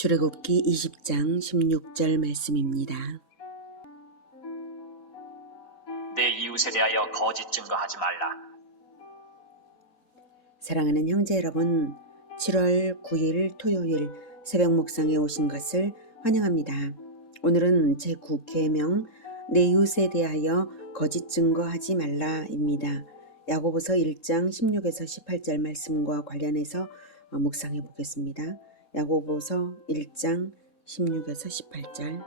출애굽기 20장 16절 말씀입니다. 내 이웃에 대하여 거짓 증거하지 말라. 사랑하는 형제 여러분, 7월 9일 토요일 새벽 묵상에 오신 것을 환영합니다. 오늘은 제9계명 내 이웃에 대하여 거짓 증거하지 말라입니다. 야고보서 1장 16에서 18절 말씀과 관련해서 묵상해 보겠습니다. 야고보서 1장 16에서 18절.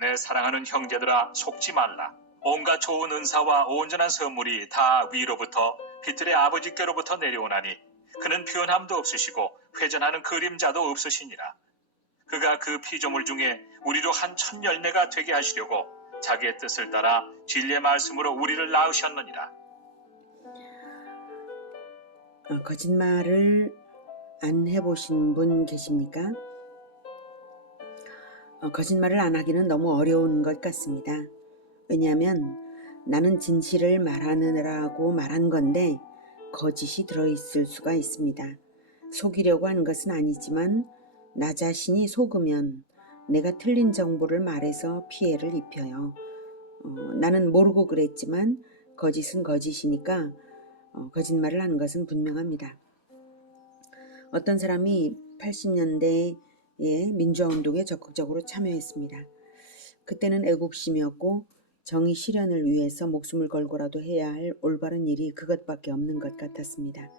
내 사랑하는 형제들아, 속지 말라. 온갖 좋은 은사와 온전한 선물이 다 위로부터 빛들의 아버지께로부터 내려오나니 그는 변함도 없으시고 회전하는 그림자도 없으시니라. 그가 그 피조물 중에 우리로 한 첫 열매가 되게 하시려고 자기의 뜻을 따라 진리의 말씀으로 우리를 낳으셨느니라. 거짓말을 안 해보신 분 계십니까? 거짓말을 안 하기는 너무 어려운 것 같습니다. 왜냐하면 나는 진실을 말하느라고 말한 건데 거짓이 들어있을 수가 있습니다. 속이려고 하는 것은 아니지만 나 자신이 속으면 내가 틀린 정보를 말해서 피해를 입혀요. 나는 모르고 그랬지만 거짓은 거짓이니까 거짓말을 하는 것은 분명합니다. 어떤 사람이 80년대에 민주화운동에 적극적으로 참여했습니다. 그때는 애국심이었고 정의 실현을 위해서 목숨을 걸고라도 해야 할 올바른 일이 그것밖에 없는 것 같았습니다.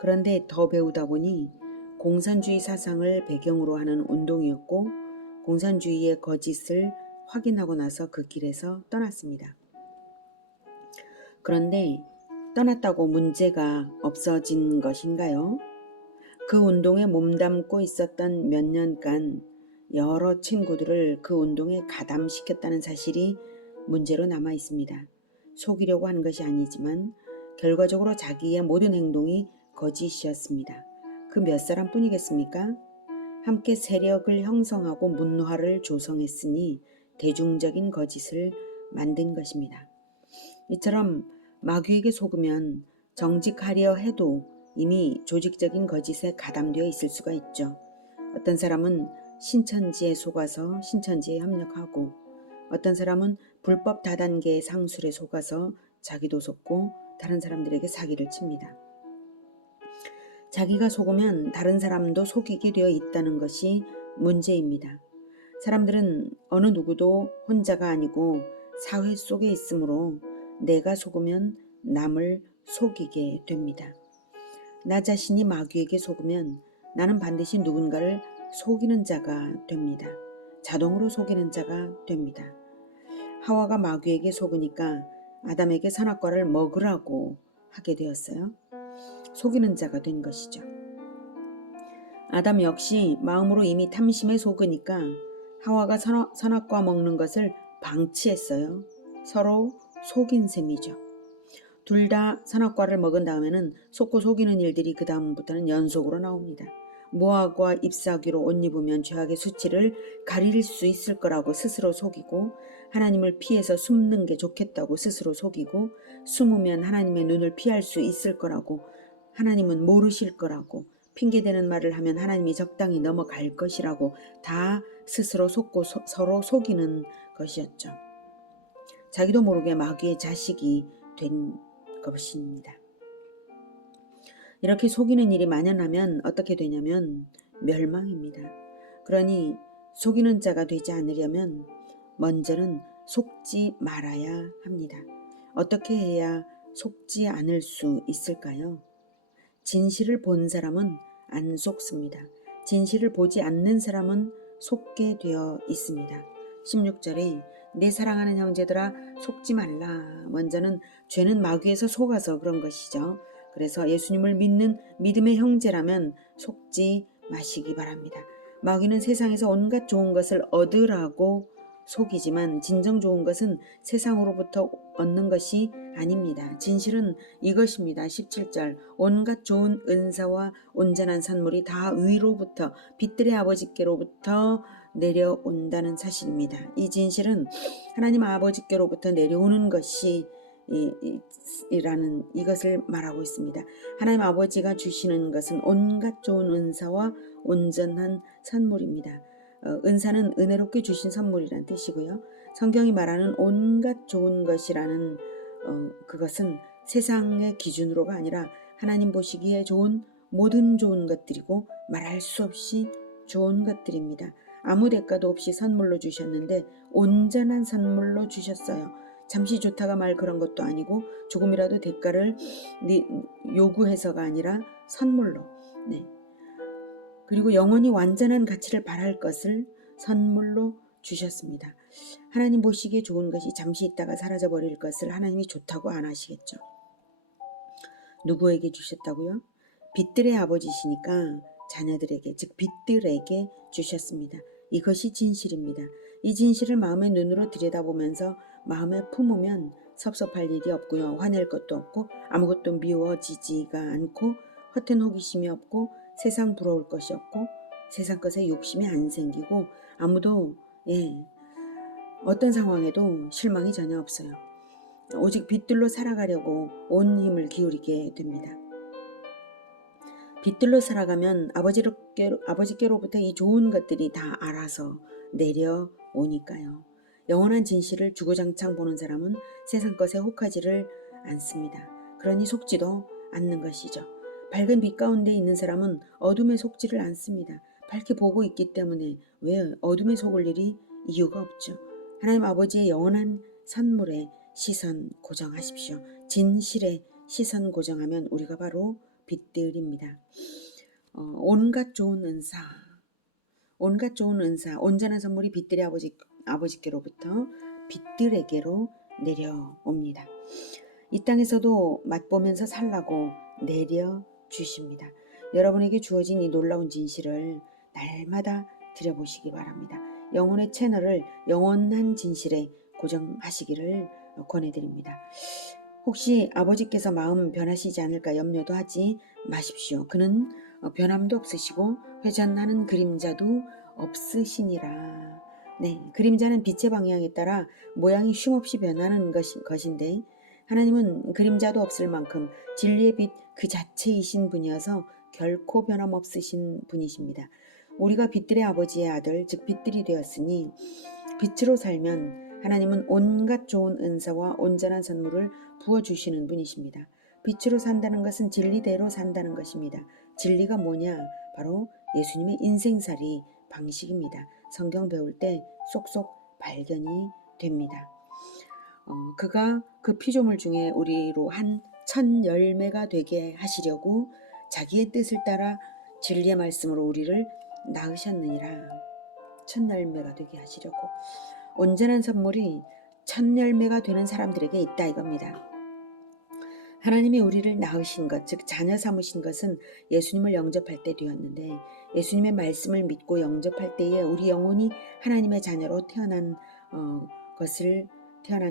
그런데 더 배우다 보니 공산주의 사상을 배경으로 하는 운동이었고 공산주의의 거짓을 확인하고 나서 그 길에서 떠났습니다. 그런데 떠났다고 문제가 없어진 것인가요? 그 운동에 몸담고 있었던 몇 년간 여러 친구들을 그 운동에 가담시켰다는 사실이 문제로 남아 있습니다. 속이려고 하는 것이 아니지만 결과적으로 자기의 모든 행동이 거짓이었습니다. 그 몇 사람 뿐이겠습니까? 함께 세력을 형성하고 문화를 조성했으니 대중적인 거짓을 만든 것입니다. 이처럼 마귀에게 속으면 정직하려 해도 이미 조직적인 거짓에 가담되어 있을 수가 있죠. 어떤 사람은 신천지에 속아서 신천지에 협력하고 어떤 사람은 불법 다단계의 상술에 속아서 자기도 속고 다른 사람들에게 사기를 칩니다. 자기가 속으면 다른 사람도 속이게 되어 있다는 것이 문제입니다. 사람들은 어느 누구도 혼자가 아니고 사회 속에 있으므로 내가 속으면 남을 속이게 됩니다. 나 자신이 마귀에게 속으면 나는 반드시 누군가를 속이는 자가 됩니다. 자동으로 속이는 자가 됩니다. 하와가 마귀에게 속으니까 아담에게 선악과를 먹으라고 하게 되었어요. 속이는 자가 된 것이죠. 아담 역시 마음으로 이미 탐심에 속으니까 하와가 선악과 먹는 것을 방치했어요. 서로 속인 셈이죠. 둘 다 선악과를 먹은 다음에는 속고 속이는 일들이 그 다음부터는 연속으로 나옵니다. 무화과 잎사귀로 옷 입으면 죄악의 수치를 가릴 수 있을 거라고 스스로 속이고 하나님을 피해서 숨는 게 좋겠다고 스스로 속이고 숨으면 하나님의 눈을 피할 수 있을 거라고 하나님은 모르실 거라고 핑계대는 말을 하면 하나님이 적당히 넘어갈 것이라고 다 스스로 속고 서로 속이는 것이었죠. 자기도 모르게 마귀의 자식이 된 것입니다. 이렇게 속이는 일이 만연하면 어떻게 되냐면 멸망입니다. 그러니 속이는 자가 되지 않으려면 먼저는 속지 말아야 합니다. 어떻게 해야 속지 않을 수 있을까요? 진실을 본 사람은 안 속습니다. 진실을 보지 않는 사람은 속게 되어 있습니다. 16절에 내 사랑하는 형제들아 속지 말라. 먼저는 죄는 마귀에서 속아서 그런 것이죠. 그래서 예수님을 믿는 믿음의 형제라면 속지 마시기 바랍니다. 마귀는 세상에서 온갖 좋은 것을 얻으라고 속이지만 진정 좋은 것은 세상으로부터 얻는 것이 아닙니다. 진실은 이것입니다. 17절 온갖 좋은 은사와 온전한 선물이 다 위로부터 빛들의 아버지께로부터 내려온다는 사실입니다. 이 진실은 하나님 아버지께로부터 내려오는 것이 이라는 이것을 말하고 있습니다. 하나님 아버지가 주시는 것은 온갖 좋은 은사와 온전한 선물입니다. 은사는 은혜롭게 주신 선물이란 뜻이고요. 성경이 말하는 온갖 좋은 것이라는 그것은 세상의 기준으로가 아니라 하나님 보시기에 좋은 모든 좋은 것들이고 말할 수 없이 좋은 것들입니다. 아무 대가도 없이 선물로 주셨는데 온전한 선물로 주셨어요. 잠시 좋다가 말 그런 것도 아니고 조금이라도 대가를 요구해서가 아니라 선물로. 네. 그리고 영원히 완전한 가치를 바랄 것을 선물로 주셨습니다. 하나님 보시기에 좋은 것이 잠시 있다가 사라져버릴 것을 하나님이 좋다고 안 하시겠죠. 누구에게 주셨다고요? 빛들의 아버지시니까 자녀들에게, 즉 빛들에게 주셨습니다. 이것이 진실입니다. 이 진실을 마음의 눈으로 들여다보면서 마음에 품으면 섭섭할 일이 없고요. 화낼 것도 없고 아무것도 미워지지가 않고 허튼 호기심이 없고 세상 부러울 것이 없고 세상 것에 욕심이 안 생기고 아무도 어떤 상황에도 실망이 전혀 없어요. 오직 빛들로 살아가려고 온 힘을 기울이게 됩니다. 빛들로 살아가면 아버지께로부터 이 좋은 것들이 다 알아서 내려오니까요. 영원한 진실을 주구장창 보는 사람은 세상 것에 혹하지를 않습니다. 그러니 속지도 않는 것이죠. 밝은 빛 가운데 있는 사람은 어둠에 속지를 않습니다. 밝게 보고 있기 때문에 왜 어둠에 속을 일이 이유가 없죠. 하나님 아버지의 영원한 선물에 시선 고정하십시오. 진실에 시선 고정하면 우리가 바로 빛들입니다. 온갖 좋은 은사, 온전한 선물이 빛들의 아버지께로부터 빛들에게로 내려옵니다. 이 땅에서도 맛보면서 살라고 내려주십니다. 여러분에게 주어진 이 놀라운 진실을 날마다 들여보시기 바랍니다. 영혼의 채널을 영원한 진실에 고정하시기를 권해드립니다. 혹시 아버지께서 마음 변하시지 않을까 염려도 하지 마십시오. 그는 변함도 없으시고 회전하는 그림자도 없으시니라. 네, 그림자는 빛의 방향에 따라 모양이 쉼없이 변하는 것인데 하나님은 그림자도 없을 만큼 진리의 빛 그 자체이신 분이어서 결코 변함없으신 분이십니다. 우리가 빛들의 아버지의 아들, 즉 빛들이 되었으니 빛으로 살면 하나님은 온갖 좋은 은사와 온전한 선물을 부어주시는 분이십니다. 빛으로 산다는 것은 진리대로 산다는 것입니다. 진리가 뭐냐? 바로 예수님의 인생살이 방식입니다. 성경 배울 때 쏙쏙 발견이 됩니다. 그가 그 피조물 중에 우리로 한 첫 열매가 되게 하시려고 자기의 뜻을 따라 진리의 말씀으로 우리를 낳으셨느니라. 첫 열매가 되게 하시려고. 온전한 선물이 첫 열매가 되는 사람들에게 있다 이겁니다. 하나님이 우리를 낳으신 것, 즉 자녀 삼으신 것은 예수님을 영접할 때 되었는데 예수님의 말씀을 믿고 영접할 때에 우리 영혼이 하나님의 자녀로 태어난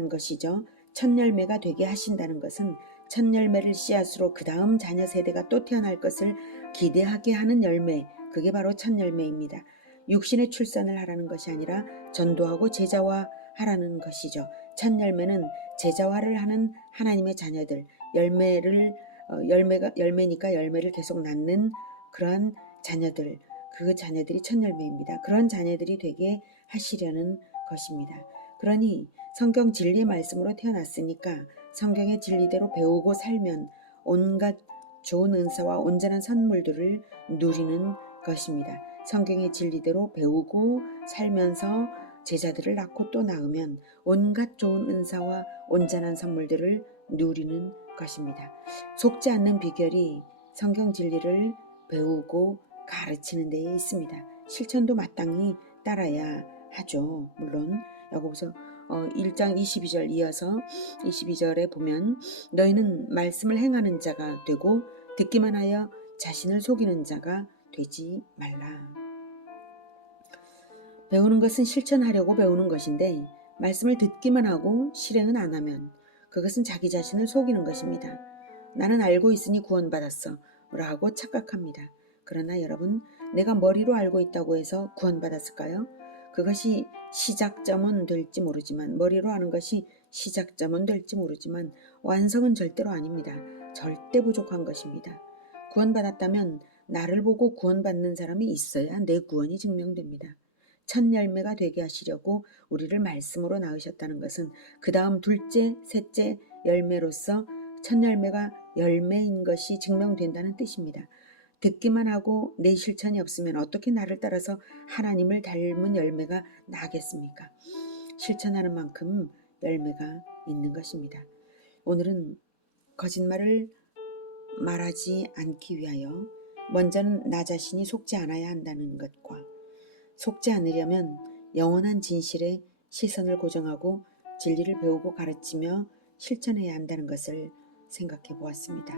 것이죠. 첫 열매가 되게 하신다는 것은 첫 열매를 씨앗으로 그 다음 자녀 세대가 또 태어날 것을 기대하게 하는 열매, 그게 바로 첫 열매입니다. 육신의 출산을 하라는 것이 아니라 전도하고 제자화하라는 것이죠. 첫 열매는 제자화를 하는 하나님의 자녀들, 열매니까 열매를 계속 낳는 그러한 자녀들, 그 자녀들이 첫 열매입니다. 그런 자녀들이 되게 하시려는 것입니다. 그러니 성경 진리의 말씀으로 태어났으니까 성경의 진리대로 배우고 살면 온갖 좋은 은사와 온전한 선물들을 누리는 것입니다. 성경의 진리대로 배우고 살면서 제자들을 낳고 또 낳으면 온갖 좋은 은사와 온전한 선물들을 누리는 것입니다. 속지 않는 비결이 성경 진리를 배우고 가르치는 데에 있습니다. 실천도 마땅히 따라야 하죠. 물론 야고보서 1장 22절 이어서 22절에 보면 너희는 말씀을 행하는 자가 되고 듣기만 하여 자신을 속이는 자가 되지 말라. 배우는 것은 실천하려고 배우는 것인데 말씀을 듣기만 하고 실행은 안 하면 그것은 자기 자신을 속이는 것입니다. 나는 알고 있으니 구원받았어 라고 착각합니다. 그러나 여러분, 내가 머리로 알고 있다고 해서 구원받았을까요? 그것이 시작점은 될지 모르지만 머리로 아는 것이 시작점은 될지 모르지만 완성은 절대로 아닙니다. 절대 부족한 것입니다. 구원받았다면 나를 보고 구원받는 사람이 있어야 내 구원이 증명됩니다. 첫 열매가 되게 하시려고 우리를 말씀으로 낳으셨다는 것은 그 다음 둘째, 셋째 열매로서 첫 열매가 열매인 것이 증명된다는 뜻입니다. 듣기만 하고 내 실천이 없으면 어떻게 나를 따라서 하나님을 닮은 열매가 나겠습니까? 실천하는 만큼 열매가 있는 것입니다. 오늘은 거짓말을 말하지 않기 위하여 먼저는 나 자신이 속지 않아야 한다는 것과 속지 않으려면 영원한 진실에 시선을 고정하고 진리를 배우고 가르치며 실천해야 한다는 것을 생각해 보았습니다.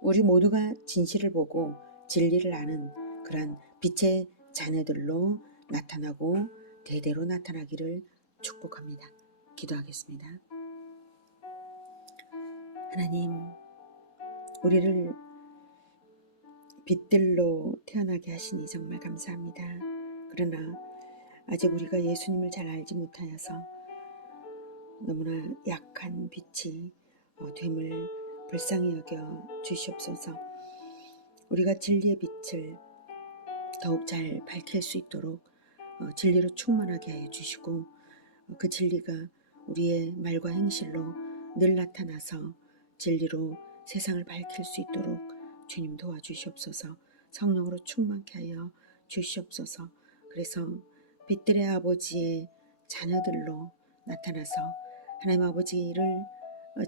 우리 모두가 진실을 보고 진리를 아는 그러한 빛의 자녀들로 나타나고 대대로 나타나기를 축복합니다. 기도하겠습니다. 하나님, 우리를 빛들로 태어나게 하시니 정말 감사합니다. 그러나 아직 우리가 예수님을 잘 알지 못하여서 너무나 약한 빛이 됨을 불쌍히 여겨 주시옵소서. 우리가 진리의 빛을 더욱 잘 밝힐 수 있도록 진리로 충만하게 하여 주시고 그 진리가 우리의 말과 행실로 늘 나타나서 진리로 세상을 밝힐 수 있도록 주님 도와주시옵소서. 성령으로 충만케 하여 주시옵소서. 그래서 빛들의 아버지의 자녀들로 나타나서 하나님 아버지를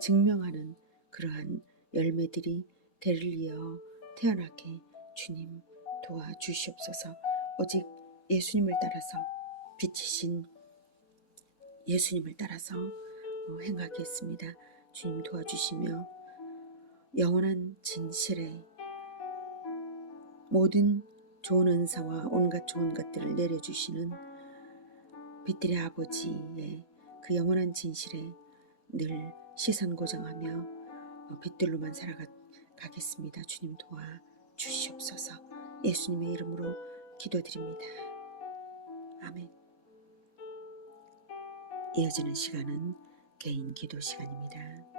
증명하는 그러한 열매들이 대를 이어 태어나게 주님 도와주시옵소서. 오직 예수님을 따라서 빛이신 예수님을 따라서 행하겠습니다. 주님 도와주시며 영원한 진실에 모든 좋은 은사와 온갖 좋은 것들을 내려주시는 빛들의 아버지의 그 영원한 진실에 늘 시선 고정하며 빛들로만 살아가겠습니다. 주님 도와주시옵소서. 예수님의 이름으로 기도드립니다. 아멘. 이어지는 시간은 개인 기도 시간입니다.